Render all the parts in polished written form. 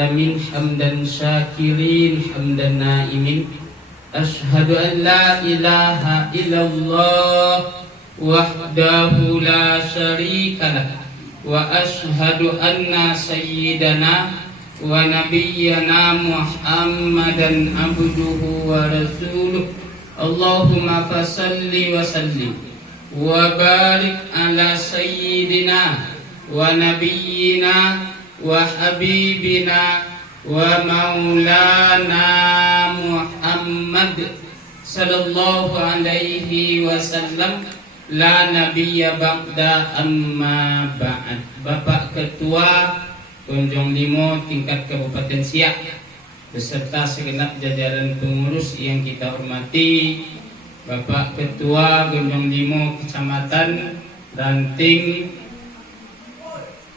alamin hamdan syakirin hamdan naimin. Ashhadu an la ilaha illallah wahdahu la syarikalah wa ashhadu anna sayyidana wa nabiyyana Muhammadan abduhu wa rasuluh. Allahumma fasalli wa sallim wa barik ala sayyidina wa nabiyyina wa habibina wa maulana Muhammad sallallahu alaihi wasallam. La nabiyya ba'da amma ba'd. Bapak Ketua Gonjong Limo tingkat Kabupaten Siak beserta segenap jajaran pengurus yang kita hormati, Bapak Ketua Gonjong Limo Kecamatan Ranting,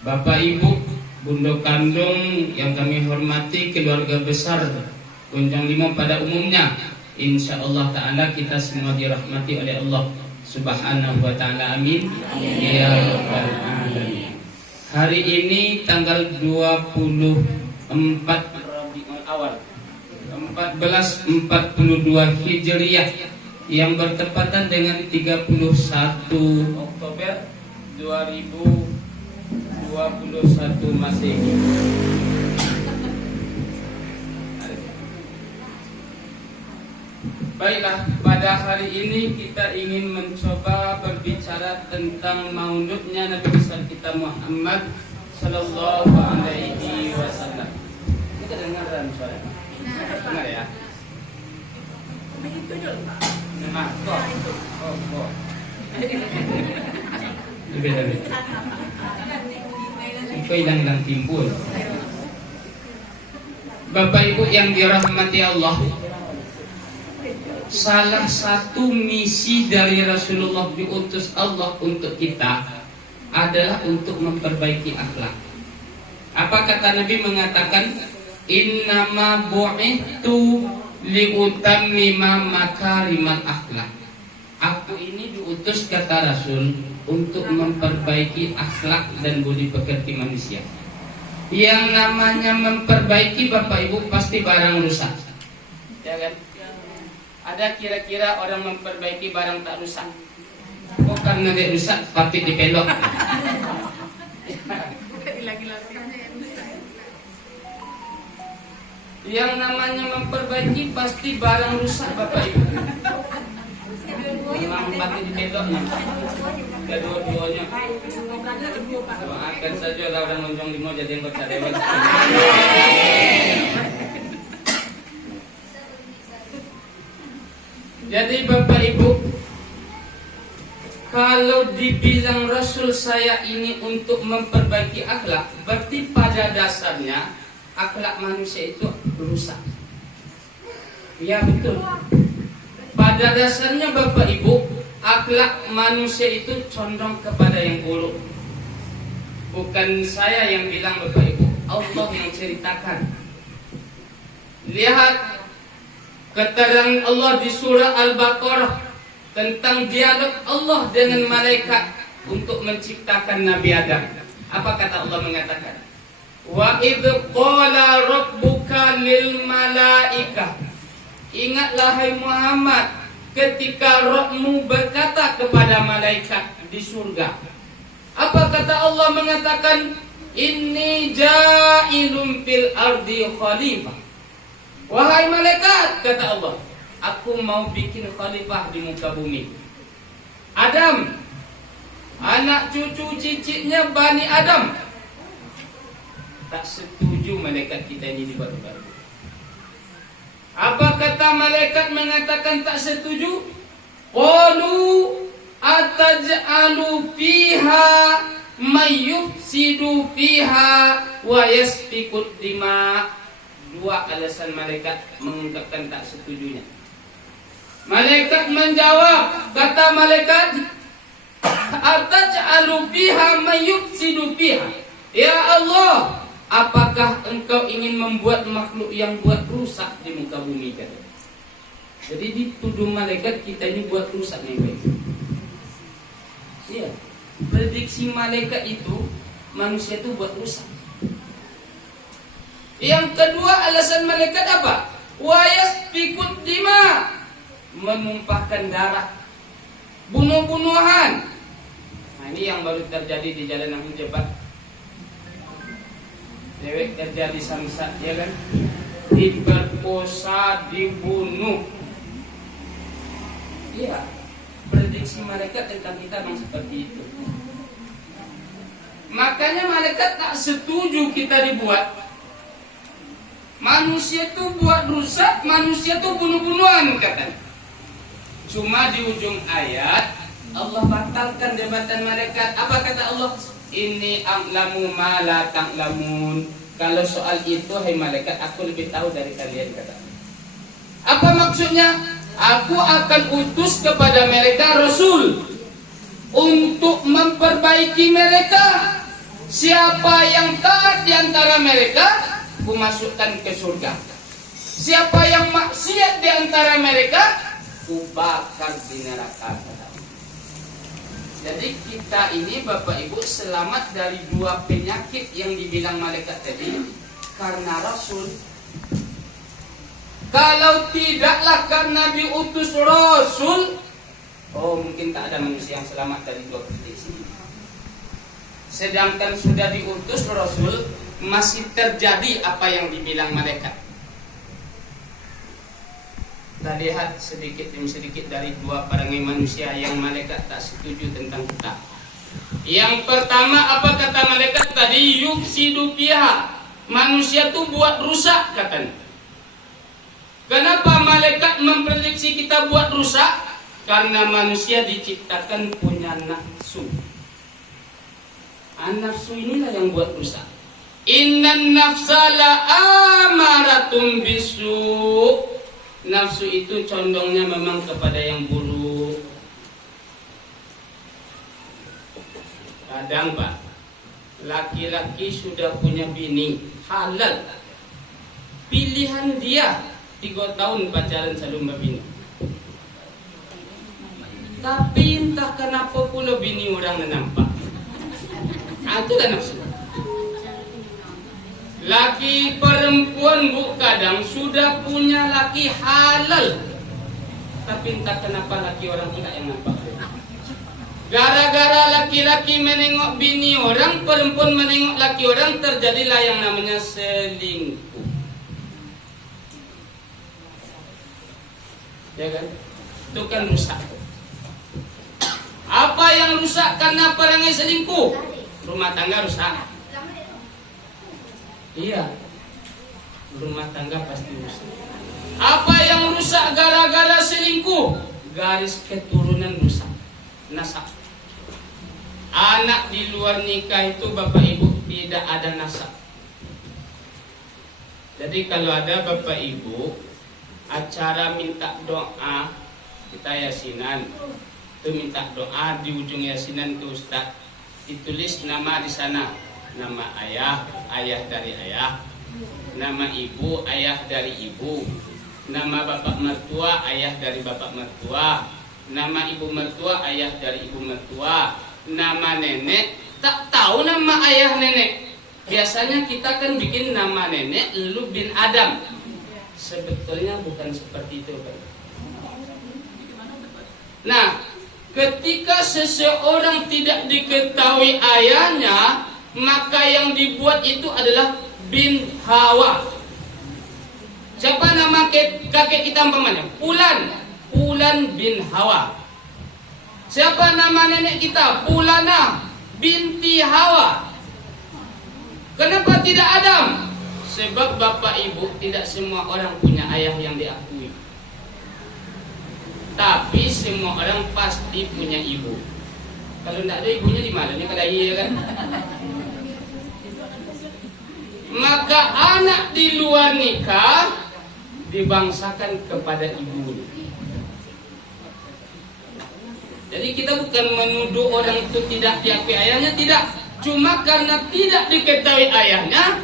Bapak Ibu Bundo Kandung yang kami hormati, keluarga besar Gonjong Limo pada umumnya. Insya Allah Ta'ala kita semua dirahmati oleh Allah Subhanahu wa Ta'ala, amin ya rabbal alamin. Hari ini tanggal 24 awal 1442 Hijriah yang bertepatan dengan 31 Oktober 2021 Masehi. Baiklah, pada hari ini kita ingin mencoba berbicara tentang mauludnya Nabi besar kita Muhammad sallallahu alaihi wasallam. Kita dengarkan suaranya. Dengar ya. Nah, kok. Lebih. Kau hilang timbul. Bapak Ibu yang dirahmati Allah, salah satu misi dari Rasulullah diutus Allah untuk kita adalah untuk memperbaiki akhlak. Apa kata Nabi mengatakan? Innama bu'ithu liutammima makarimal akhlak. Aku ini diutus kata Rasul untuk memperbaiki akhlak dan budi pekerti manusia. Yang namanya memperbaiki Bapak Ibu pasti barang rusak, ya kan? Ada kira-kira orang memperbaiki barang tak rusak? Oh, karena dia rusak tapi dipelok. Yang namanya memperbaiki pasti barang rusak Bapak Ibu. Memang pasti dipeloknya. Kedua-duanya. Doakan saja lah orang Gonjong Limo jadi anggota dewan. Jadi Bapak Ibu, kalau dibilang Rasul saya ini untuk memperbaiki akhlak, berarti pada dasarnya akhlak manusia itu rusak. Ya betul. Pada dasarnya Bapak Ibu, akhlak manusia itu condong kepada yang buruk. Bukan saya yang bilang Bapak Ibu, Allah yang ceritakan. Lihat keterangan Allah di surah Al-Baqarah tentang dialog Allah dengan malaikat untuk menciptakan Nabi Adam. Apa kata Allah mengatakan? Wa idh qala rabbuka lil malaikah. Ingatlah hai Muhammad ketika Rabbmu berkata kepada malaikat di surga. Apa kata Allah mengatakan? Inni ja'ilun fil ardi khalifah. Wahai malaikat, kata Allah, aku mau bikin khalifah di muka bumi. Adam, anak cucu cicitnya Bani Adam. Tak setuju malaikat kita ini dibuat baru. Apa kata malaikat mengatakan tak setuju? Qalu ataj'alu fiha may yufsidu fiha wa yasfikud dima. Dua alasan malaikat mengungkapkan tak setujunya. Malaikat menjawab, kata malaikat, ataj'alu fiha may yufsidu fiha. Ya Allah, apakah engkau ingin membuat makhluk yang buat rusak di muka bumi? Jadi dituduh malaikat kita ini buat rusak nih baik. Iya, prediksi malaikat itu manusia itu buat rusak. Yang kedua alasan malaikat apa? Wa yasfikud dima, menumpahkan darah, bunuh-bunuhan. Nah, ini yang baru terjadi di Jalan Ahmad Jebat. Dewek terjadi samsat, ya kan? Diperkosa, dibunuh. Iya, prediksi malaikat tentang kita memang seperti itu. Makanya malaikat tak setuju kita dibuat. Manusia tuh buat rusak, manusia tuh bunuh-bunuhan katanya. Cuma di ujung ayat Allah batalkan jabatan malaikat. Apa kata Allah? Ini a'lamu ma la ta'lamun. Kalau soal itu hai malaikat, aku lebih tahu dari kalian, kata. Apa maksudnya? Aku akan utus kepada mereka rasul untuk memperbaiki mereka. Siapa yang taat di antara mereka, ku masukkan ke surga. Siapa yang maksiat di antara mereka, ku bakar di neraka. Jadi kita ini Bapak Ibu selamat dari dua penyakit yang dibilang malaikat tadi karena rasul. Kalau tidaklah karena diutus rasul, oh mungkin tak ada manusia yang selamat dari dua prediksi. Sedangkan sudah diutus rasul, masih terjadi apa yang dibilang malaikat. Kita lihat sedikit demi sedikit dari dua perangai manusia yang malaikat tak setuju tentang kita. Yang pertama, apa kata malaikat tadi? Yufsidu fiha, manusia tuh buat rusak katanya. Kenapa malaikat memprediksi kita buat rusak? Karena manusia diciptakan punya nafsu. Nafsu inilah yang buat rusak. Innan nafsa la amaratun bisu. Nafsu itu condongnya memang kepada yang buruk. Kadang Pak, laki-laki sudah punya bini halal, pilihan dia 3 tahun pacaran sama bini. Tapi entah kenapa pula bini orang nampak. Itulah nafsu. Laki perempuan Bu kadang sudah punya laki halal, tapi entah kenapa laki orang tidak yang nampak. Gara-gara laki-laki menengok bini orang, perempuan menengok laki orang, terjadilah yang namanya selingkuh. Ya kan? Itu kan rusak. Apa yang rusak karena perangai selingkuh? Rumah tangga rusak. Iya, rumah tangga pasti rusak. Apa yang rusak gara-gara selingkuh? Garis keturunan rusak, nasab. Anak di luar nikah itu Bapak Ibu tidak ada nasab. Jadi kalau ada Bapak Ibu acara minta doa, kita yasinan, itu minta doa di ujung yasinan ke Ustadz, ditulis nama di sana, nama ayah, ayah dari ayah, nama ibu, ayah dari ibu, nama bapak mertua, ayah dari bapak mertua, nama ibu mertua, ayah dari ibu mertua, nama nenek, tak tahu nama ayah nenek. Biasanya kita kan bikin nama nenek lu bin Adam. Sebetulnya bukan seperti itu kan. Nah, ketika seseorang tidak diketahui ayahnya, maka yang dibuat itu adalah bin Hawa. Siapa nama kakek kita umpamanya? Pulan bin Hawa. Siapa nama nenek kita? Pulana binti Hawa. Kenapa tidak Adam? Sebab bapak ibu tidak semua orang punya ayah yang diakui. Tapi semua orang pasti punya ibu. Kalau tidak ada ibunya di mana? Ini kada iya kan? Maka anak di luar nikah dibangsakan kepada ibu. Jadi kita bukan menuduh orang itu tidak diakui ayahnya, tidak. Cuma karena tidak diketahui ayahnya,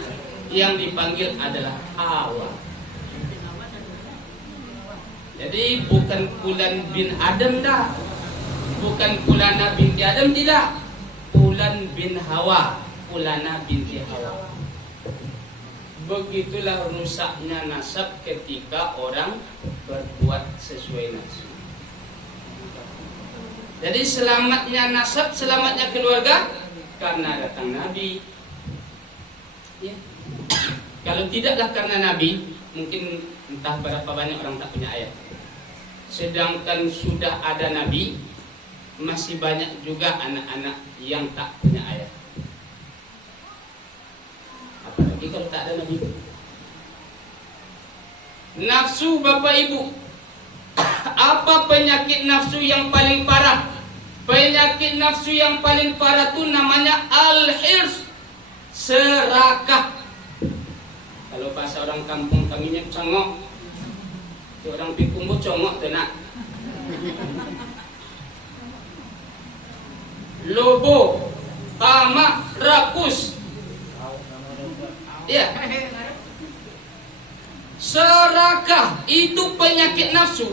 yang dipanggil adalah Hawa. Jadi bukan Pulan bin Adam dah, bukan Pulana binti Adam, tidak. Pulan bin Hawa, Pulana binti Hawa. Begitulah rusaknya nasab ketika orang berbuat sesuai nafsu. Jadi selamatnya nasab, selamatnya keluarga karena datang Nabi. Ya. Kalau tidaklah karena Nabi, mungkin entah berapa banyak orang tak punya ayat. Sedangkan sudah ada Nabi, masih banyak juga anak-anak yang tak punya ayat. Apalagi kalau tak ada Nabi. Nafsu Bapak Ibu. Apa penyakit nafsu yang paling parah? Penyakit nafsu yang paling parah itu namanya al-hirs, serakah. Kalau bahasa orang kampung kaminya congok. Itu orang pikumbu congok tu nak. Lobo, tamak, rakus. Ya. Serakah itu penyakit nafsu.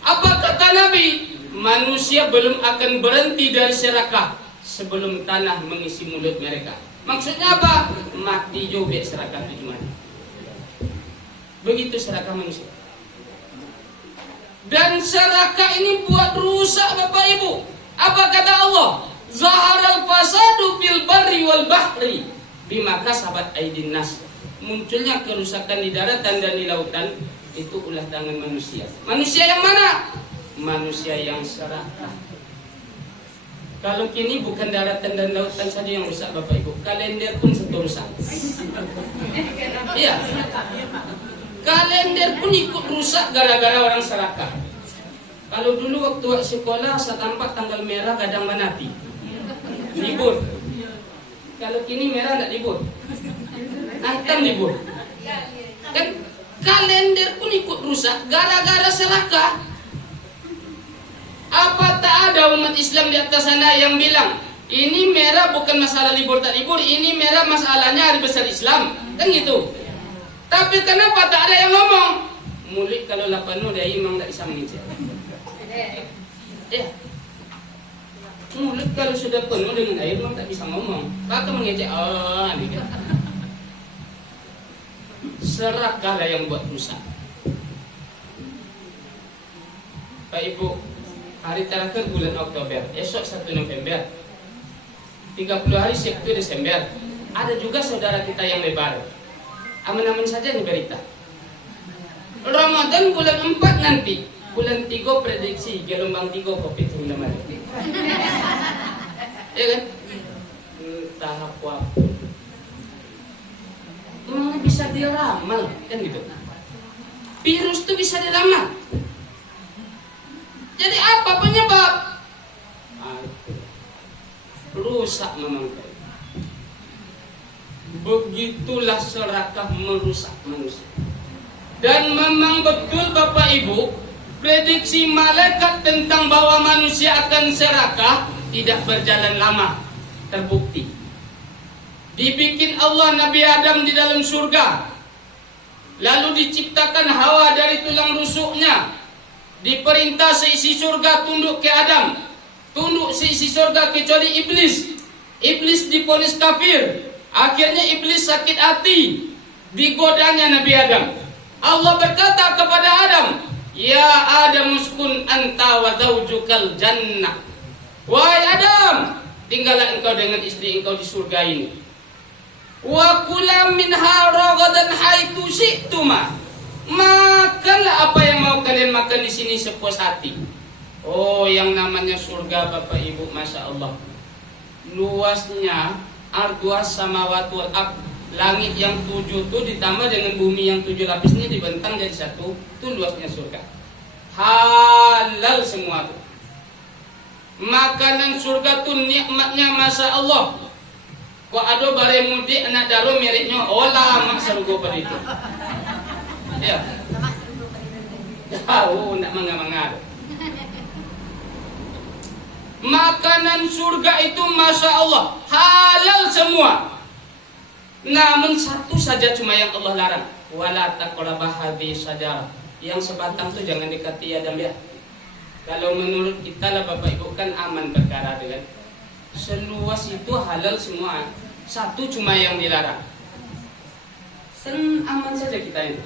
Apa kata Nabi? Manusia belum akan berhenti dari serakah sebelum tanah mengisi mulut mereka. Maksudnya apa? Mati jobek serakah itu mati. Begitu serakah manusia. Dan serakah ini buat rusak Bapak Ibu. Apa kata Allah? Zaharal fasadu fil barri wal bahri bima kasabat aydin nas. Munculnya kerusakan di daratan dan di lautan itu ulah tangan manusia. Manusia yang mana? Manusia yang serakah. Kalau kini bukan daratan dan lautan saja yang rusak Bapak Ibu, kalender pun satu rusak. Iya. Kalender pun ikut rusak gara-gara orang serakah. Kalau dulu waktu sekolah setampak tanggal merah kadang menati. Libur. Kalau kini merah enggak libur. Hitam libur. Kan kalender pun ikut rusak gara-gara serakah. Apa tak ada umat Islam di atas sana yang bilang ini merah bukan masalah libur tak libur, ini merah masalahnya hari besar Islam, kan gitu. Tapi kenapa tak ada yang ngomong? Mulut kalau lah penuh dia imam tak bisa mengecek. Ya. Mulut kalau sudah penuh dengan air memang tak bisa ngomong. Maka mengecek ini. Serakahlah yang buat rusak. Pak Ibu, hari terakhir bulan Oktober, esok 1 November, 30 hari 1 Desember. Ada juga saudara kita yang lebar. Aman-aman saja nih berita. Ramadan bulan 4 nanti, bulan 3 prediksi gelombang 3 COVID-19. Ya kan? Entah apa. Mana bisa diramal, kan gitu. Virus itu bisa diramal. Jadi apa penyebab? Rusak memang. Begitulah serakah merusak manusia. Dan memang betul Bapak Ibu, prediksi malaikat tentang bahwa manusia akan serakah tidak berjalan lama, terbukti. Dibikin Allah Nabi Adam di dalam surga, lalu diciptakan Hawa dari tulang rusuknya. Diperintah seisi surga tunduk ke Adam, tunduk seisi surga kecuali iblis. Iblis diponis kafir. Akhirnya iblis sakit hati, digodanya Nabi Adam. Allah berkata kepada Adam, ya Adam uskun anta wa zawjukal jannah. Wahai Adam, tinggallah engkau dengan istri engkau di surga ini. Wa kula minha ragadan haitsu syi'tuma. Makanlah apa yang mau kalian makan di sini sepuas hati. Oh, yang namanya surga Bapak Ibu, Masya Allah. Luasnya arduas samawati wal ard. Langit yang 7 itu ditambah dengan bumi yang 7 lapis ini dibentang jadi satu. Itu luasnya surga. Halal semua itu. Makanan surga itu nikmatnya Masya Allah. Kok ada bare mudik anak daro miliknya olah mak sarugo pada itu. Ya. Tahu nak manga-manga. Makanan surga itu Masya Allah halal semua. Namun satu saja cuma yang Allah larang. Wala taqrabah hadhihi syajarah. Yang sebatang itu jangan dekati Adam ya. Kalau menurut kita lah Bapak Ibu kan aman perkara dengan seluas itu halal semua. Satu cuma yang dilarang. Aman saja kita ini.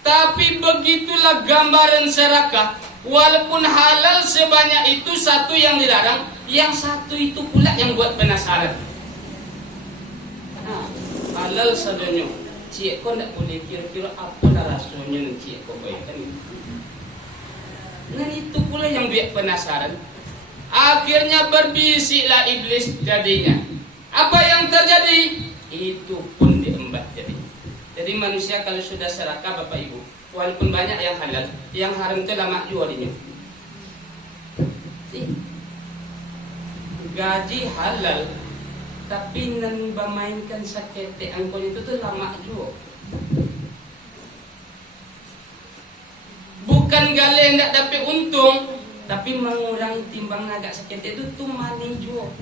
Tapi begitulah gambaran serakah. Walaupun halal sebanyak itu, satu yang dilarang, yang satu itu pula yang buat penasaran. Nah, halal sadonyo, cik kau tak boleh kira-kira apa dah rasanya nan cik kau bayarkan itu. Nah itu pula yang buat penasaran. Akhirnya berbisiklah iblis jadinya. Apa yang terjadi? Itu pun diembat jadi. Jadi manusia kalau sudah serakah Bapak Ibu, walaupun banyak yang halal, yang haram itu lama jualnya. Gaji halal, tapi nan bermainkan sakete angkon itu tuh lama jual. Bukan gale hendak dapat untung, tapi mengurangi timbang agak sakete itu tuh mani jual.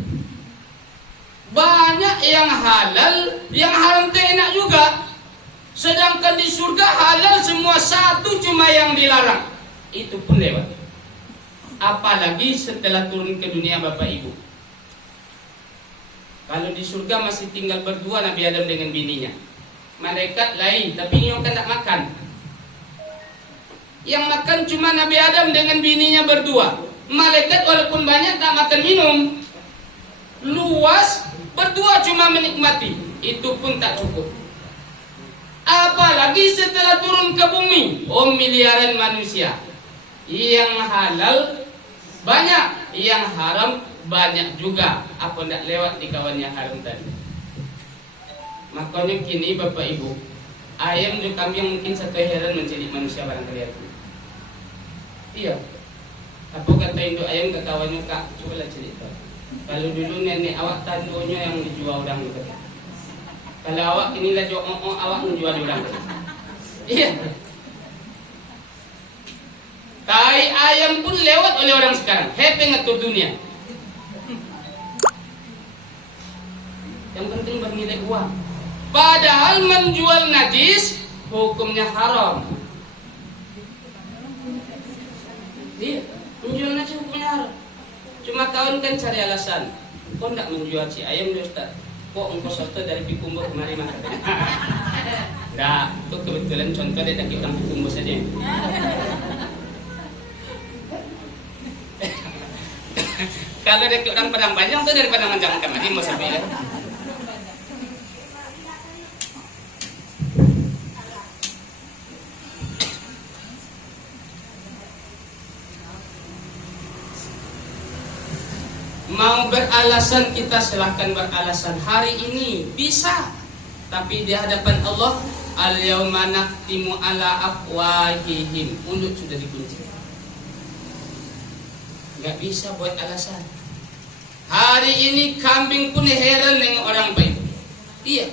Banyak yang halal, yang haram itu enak juga. Sedangkan di surga halal semua, satu cuma yang dilarang. Itu pun lewat. Apalagi setelah turun ke dunia Bapak Ibu. Kalau di surga masih tinggal berdua Nabi Adam dengan bininya. Malaikat lain, tapi ini kan tak makan. Yang makan cuma Nabi Adam dengan bininya berdua. Malaikat walaupun banyak tak makan minum. Luas, berdua cuma menikmati. Itu pun tak cukup. Apalagi setelah turun ke bumi, miliaran manusia. Yang halal banyak, yang haram banyak juga. Apa tidak lewat di kawan yang haram tadi. Makanya kini Bapak Ibu, ayam dan kambing mungkin satu heran menjadi manusia barangkali aku. Iya. Apa kata induk ayam ke kawannya, Kak? Cobalah cerita. Kalau dulu nenek awak tandunya yang dijual orang gitu. Kalau awak inilah jual awak menjual orang. Iya. Tai ayam pun lewat oleh orang sekarang. Happy ngatur dunia. Yang penting bernilai uang. Padahal menjual najis hukumnya haram. Iya, menjual najis hukumnya haram. Cuma kawan kan cari alasan. Kok tidak menjual si ayam dia Ustaz? Kok engkau soto dari Pikumbo kemari makan? Tidak, itu kebetulan contoh dari orang Pikumbo saja. Kalau dari orang Padang Panjang itu dari Padang Panjang kemari mau sampai ya. Mau beralasan kita silahkan beralasan. Hari ini bisa, tapi di hadapan Allah al-yauma nakhtimu ala afwahihim, mulut sudah dikunci. Gak bisa buat alasan. Hari ini kambing pun heran dengan orang baik. Iya,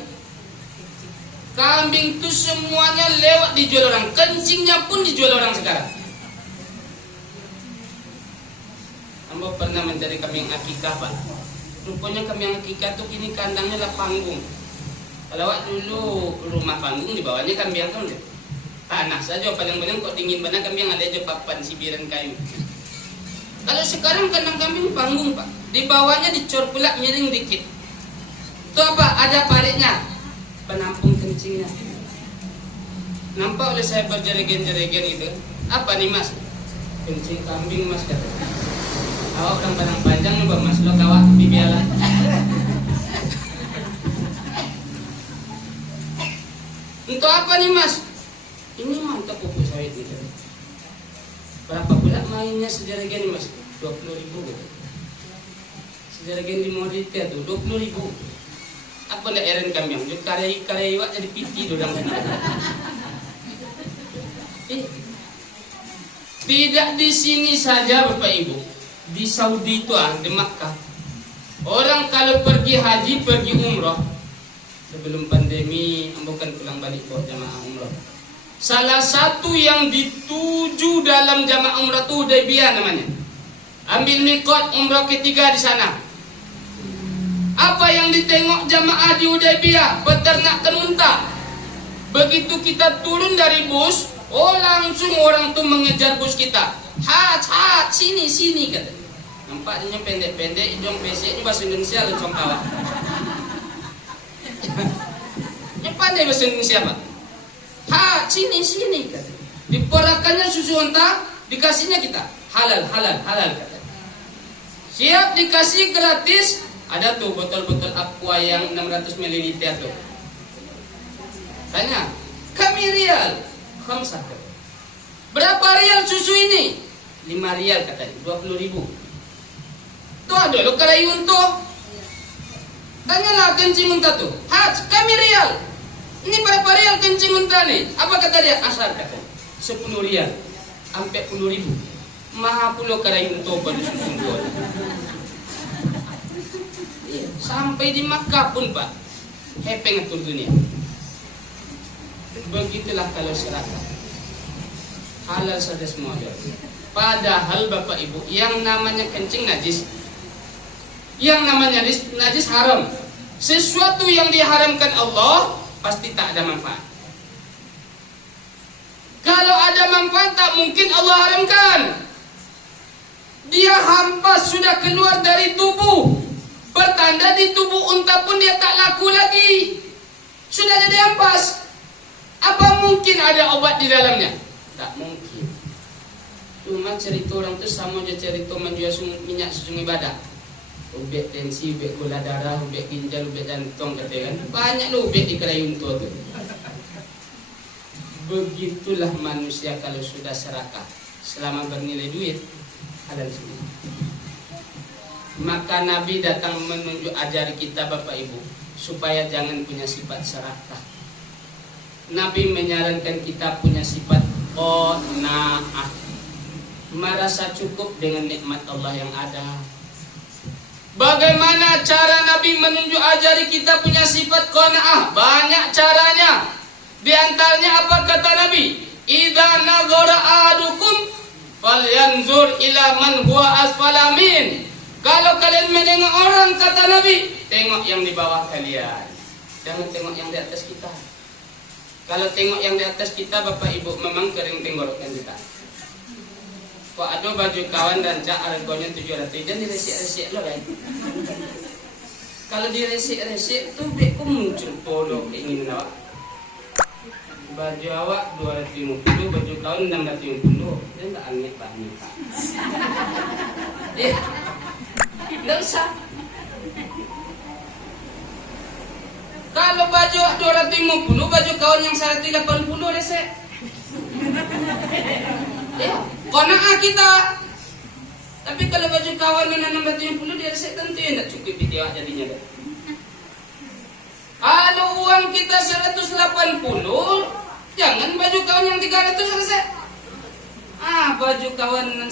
kambing itu semuanya lewat dijual orang. Kencingnya pun dijual orang sekarang. Amba pernah mencari kambing akikah Pak. Rupanya kambing akikah tuh kini kandangnya lah panggung. Kalau dulu rumah panggung di bawahnya kambing kan tanah saja, paling-paling kok dingin benar kambing ada aja papan sibiran kayu. Kalau sekarang kandang kambing panggung Pak, di bawahnya dicor pula miring dikit. Itu apa? Ada paritnya, penampung kencingnya. Nampak oleh saya berjeregen-jeregen itu. Apa nih Mas? Kencing kambing Mas kata. Awak orang Padang Panjang nih Bang Mas, lo kawak bibialah. Untuk apa nih Mas? Ini mantap pupuk sawit gitu. Berapa pula mainnya sejaregen nih Mas? 20.000 gitu. Sejaregen di Modika tuh 20.000. Apa ndak eren kambing? Juk karei wak jadi piti dodang kan. Tidak di sini saja Bapak Ibu. Di Saudi itu di Makkah. Orang kalau pergi haji, pergi umrah sebelum pandemi, bukan pulang balik buat jamaah umrah. Salah satu yang dituju dalam jamaah umrah itu Hudaybiyah namanya. Ambil miqat umrah ketiga di sana. Apa yang ditengok jamaah di Hudaybiyah? Peternakan unta. Begitu kita turun dari bus, langsung orang tuh mengejar bus kita. Hat, sini kata. Nampaknya pendek-pendek, hidung pesek, ini bahasa Indonesia lucong tawa. Ini pandai bahasa Indonesia Pak. Ha, sini kata. Diperakannya susu unta, dikasihnya kita halal kata. Siap dikasih gratis. Ada tuh botol-botol aqua yang 600 ml tuh. Tanya, kami rial, khamsah. Berapa rial susu ini? 5 rial katanya, 20.000. Tuh ada lo karayun tuh. Tanyalah kencing muntah tuh. Ha, kami rial. Ini berapa rial kencing muntah nih? Apa kata dia? Asal kata 10 rial sampai 10.000. Maha pulau karayun tuh pada susu gua. Sampai di Makkah pun Pak, hepeng atur dunia. Begitulah kalau serakah. Halal saja semua. Padahal Bapak Ibu, yang namanya kencing najis, yang namanya najis haram. Sesuatu yang diharamkan Allah pasti tak ada manfaat. Kalau ada manfaat tak mungkin Allah haramkan. Dia hampas sudah keluar dari tubuh, bertanda di tubuh unta pun dia tak laku lagi. Sudah jadi hampas. Apa mungkin ada obat di dalamnya? Tak mungkin. Cuma cerita orang itu sama aja cerita menjual minyak sungai badak. Ubek tensi, ubek gula darah, ubek ginjal, ubek jantung katanya kan. Banyak loh ubek di kerayun tua tu. Begitulah manusia kalau sudah serakah. Selama bernilai duit, halal semua. Maka Nabi datang menunjuk ajari kita Bapak Ibu supaya jangan punya sifat serakah. Nabi menyarankan kita punya sifat qanaah, merasa cukup dengan nikmat Allah yang ada. Bagaimana cara Nabi menunjuk ajari kita punya sifat qanaah? Banyak caranya. Di antaranya apa kata Nabi? Idza nazara ahadukum falyanzur ila man huwa asfala min. Kalau kalian menengok orang kata Nabi, tengok yang di bawah kalian. Jangan tengok yang di atas kita. Kalau tengok yang di atas kita Bapak Ibu memang kering tenggorokan kita. Kok ada baju kawan dan cak harganya 700, dan diresik-resik lo kan. Kalau diresik-resik tuh beku muncul polo ingin awak. Baju awak 250, baju kawan 650. Dia tak aneh banget. Tidak usah. Kalau baju 250, baju kawan yang 180 resek. Ya, qanaah kita. Tapi kalau baju kawan yang 650 dia resek tentu ya tidak cukup video jadinya. Kalau uang kita 180, jangan baju kawan yang 300 resek. Baju kawan